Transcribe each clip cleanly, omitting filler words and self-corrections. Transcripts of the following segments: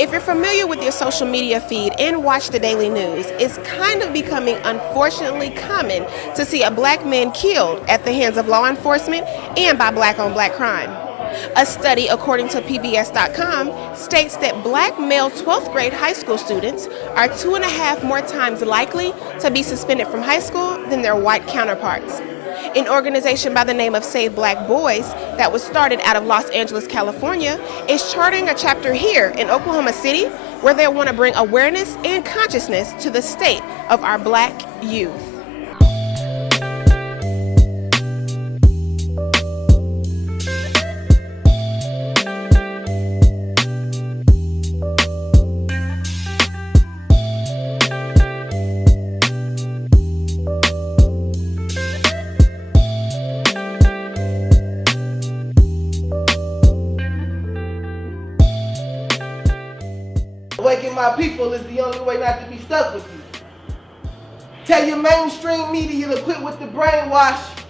If you're familiar with your social media feed and watch the daily news, it's kind of becoming unfortunately common to see a black man killed at the hands of law enforcement and by black on black crime. A study, according to PBS.com, states that black male 12th grade high school students are 2.5 more times likely to be suspended from high school than their white counterparts. An organization by the name of Save Black Boys that was started out of Los Angeles, California, is charting a chapter here in Oklahoma City where they want to bring awareness and consciousness to the state of our black youth. Waking my people is the only way not to be stuck with you. Tell your mainstream media to quit with the brainwash,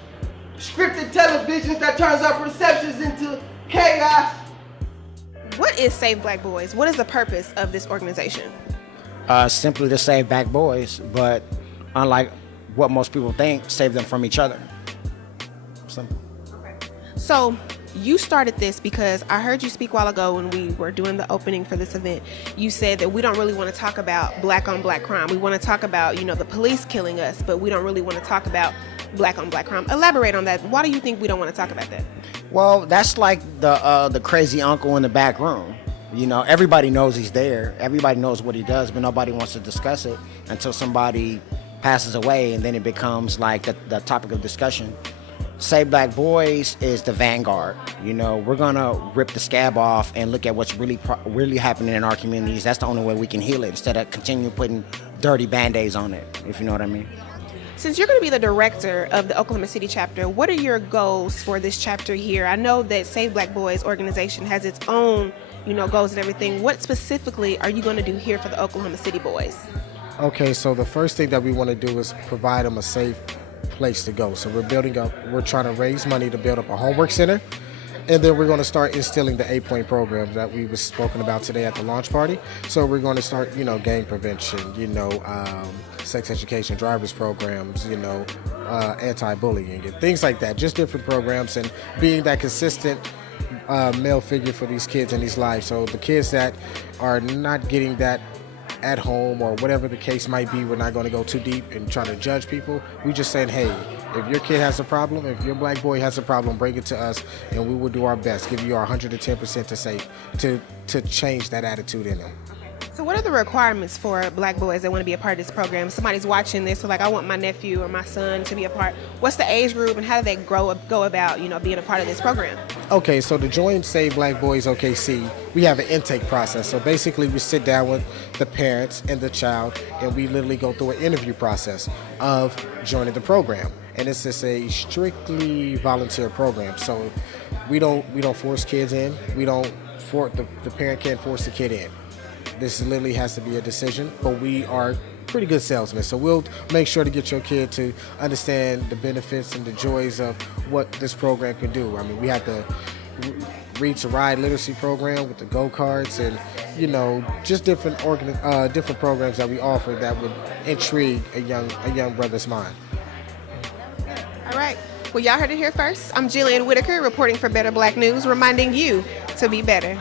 scripted televisions that turns our perceptions into chaos. What is Save Black Boys? What is the purpose of this organization? Simply to save black boys, but unlike what most people think, save them from each other. Simple. So you started this because I heard you speak a while ago when we were doing the opening for this event. You said that we don't really want to talk about black on black crime. We want to talk about, the police killing us, but we don't really want to talk about black on black crime. Elaborate on that. Why do you think we don't want to talk about that? Well, that's like the crazy uncle in the back room. Everybody knows he's there. Everybody knows what he does, but nobody wants to discuss it until somebody passes away, and then it becomes like the topic of discussion. Save Black Boys is the vanguard. We're gonna rip the scab off and look at what's really happening in our communities. That's the only way we can heal it, instead of continue putting dirty band-aids on it, if you know what I mean. Since you're going to be the director of the Oklahoma City chapter, what are your goals for this chapter here? I know that Save Black Boys organization has its own, goals and everything. What specifically are you going to do here for the Oklahoma City boys? Okay, so the first thing that we want to do is provide them a safe place to go. So we're trying to raise money to build up a homework center, and then we're going to start instilling the 8-point program that we was spoken about today at the launch party. So we're going to start, gang prevention, sex education, driver's programs, anti-bullying and things like that. Just different programs, and being that consistent male figure for these kids in these lives. So the kids that are not getting that at home or whatever the case might be, we're not going to go too deep and try to judge people. We just said, hey, if your kid has a problem, if your black boy has a problem, bring it to us, and we will do our best, give you our 110% to change that attitude in them. So what are the requirements for black boys that want to be a part of this program? Somebody's watching this, so I want my nephew or my son to be a part. What's the age group, and how do they go about, being a part of this program? Okay, so to join Save Black Boys OKC, we have an intake process. So basically we sit down with the parents and the child, and we literally go through an interview process of joining the program. And this is a strictly volunteer program. So we don't force kids in. The parent can't force the kid in. This literally has to be a decision, but we are pretty good salesmen. So we'll make sure to get your kid to understand the benefits and the joys of what this program can do. I mean, we have the Read to Ride literacy program with the go-karts and, just different programs that we offer that would intrigue a young brother's mind. All right. Well, y'all heard it here first. I'm Jillian Whitaker, reporting for Better Black News, reminding you to be better.